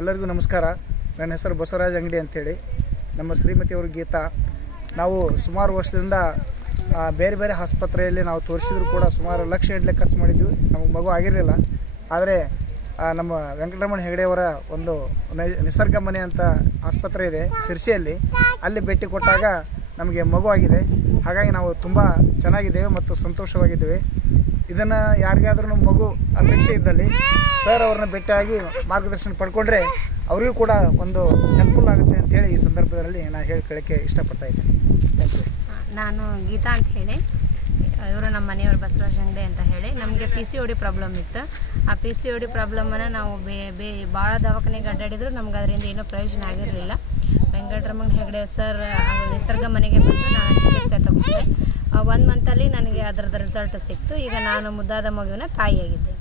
ಎಲ್ಲರಿಗೂ ನಮಸ್ಕಾರ. ನನ್ನ ಹೆಸರು ಬಸವರಾಜ್ ಅಂಗಡಿ ಅಂತೇಳಿ. ನಮ್ಮ ಶ್ರೀಮತಿಯವರು ಗೀತಾ. ನಾವು ಸುಮಾರು ವರ್ಷದಿಂದ ಬೇರೆ ಬೇರೆ ಆಸ್ಪತ್ರೆಯಲ್ಲಿ ನಾವು ತೋರಿಸಿದ್ರು ಕೂಡ ಸುಮಾರು ಲಕ್ಷಗಟ್ಟಲೆ ಖರ್ಚು ಮಾಡಿದ್ವಿ. ನಮಗೆ ಮಗು ಆಗಿರಲಿಲ್ಲ. ಆದರೆ ನಮ್ಮ ವೆಂಕಟರಮಣ ಹೆಗಡೆಯವರ ಒಂದು ನಿಸರ್ಗ ಮನೆ ಅಂತ ಆಸ್ಪತ್ರೆ ಇದೆ ಶಿರ್ಸಿಯಲ್ಲಿ. ಅಲ್ಲಿ ಭೇಟಿ ಕೊಟ್ಟಾಗ ನಮಗೆ ಮಗು ಆಗಿದೆ. ಹಾಗಾಗಿ ನಾವು ತುಂಬ ಚೆನ್ನಾಗಿದ್ದೇವೆ ಮತ್ತು ಸಂತೋಷವಾಗಿದ್ದೇವೆ. ಇದನ್ನು ಯಾರಿಗಾದ್ರೂ ಮಗು ಅಪೇಕ್ಷೆ ಇದ್ದಲ್ಲಿ ಸರ್ ಅವ್ರನ್ನ ಭೇಟಿಯಾಗಿ ಮಾರ್ಗದರ್ಶನ ಪಡ್ಕೊಂಡ್ರೆ ಅವರಿಗೂ ಕೂಡ ಒಂದು ಹೆಲ್ಪ್ಫುಲ್ ಆಗುತ್ತೆ ಅಂತೇಳಿ ಈ ಸಂದರ್ಭದಲ್ಲಿ ನಾನು ಕೇಳೋಕ್ಕೆ ಇಷ್ಟಪಡ್ತಾ ಇದ್ದೇನೆ. Thank you. ನಾನು ಗೀತಾ ಅಂತ ಹೇಳಿ, ಇವರು ನಮ್ಮ ಮನೆಯವರು ಬಸವರಾಜ್ ಅಂಗಡಿ ಅಂತ ಹೇಳಿ. ನಮಗೆ PCOD ಪ್ರಾಬ್ಲಮ್ ಇತ್ತು. ಆ PCOD ಪ್ರಾಬ್ಲಮನ್ನು ನಾವು ಭಾಳ ದವಾಖಾನೆಗೆ ಅಡ್ಡಾಡಿದ್ರು ನಮ್ಗೆ ಅದರಿಂದ ಏನೂ ಪ್ರಯೋಜನ ಆಗಿರಲಿಲ್ಲ. ವೆಂಕಟರಮಣ ಹೆಗಡೆ ಸರ್ ನಿಸರ್ಗ ಮನೆಗೆ ಬಂದು ನಾನು ಚಿಕಿತ್ಸೆ ತಗೊಂಡೆ. 1 ಮಂತಲ್ಲಿ ನನಗೆ ಅದರದ್ದು ರಿಸಲ್ಟ್ ಸಿಕ್ತು. ಈಗ ನಾನು ಮುದ್ದಾದ ಮಗುವಿನ ತಾಯಿಯಾಗಿದ್ದೆ.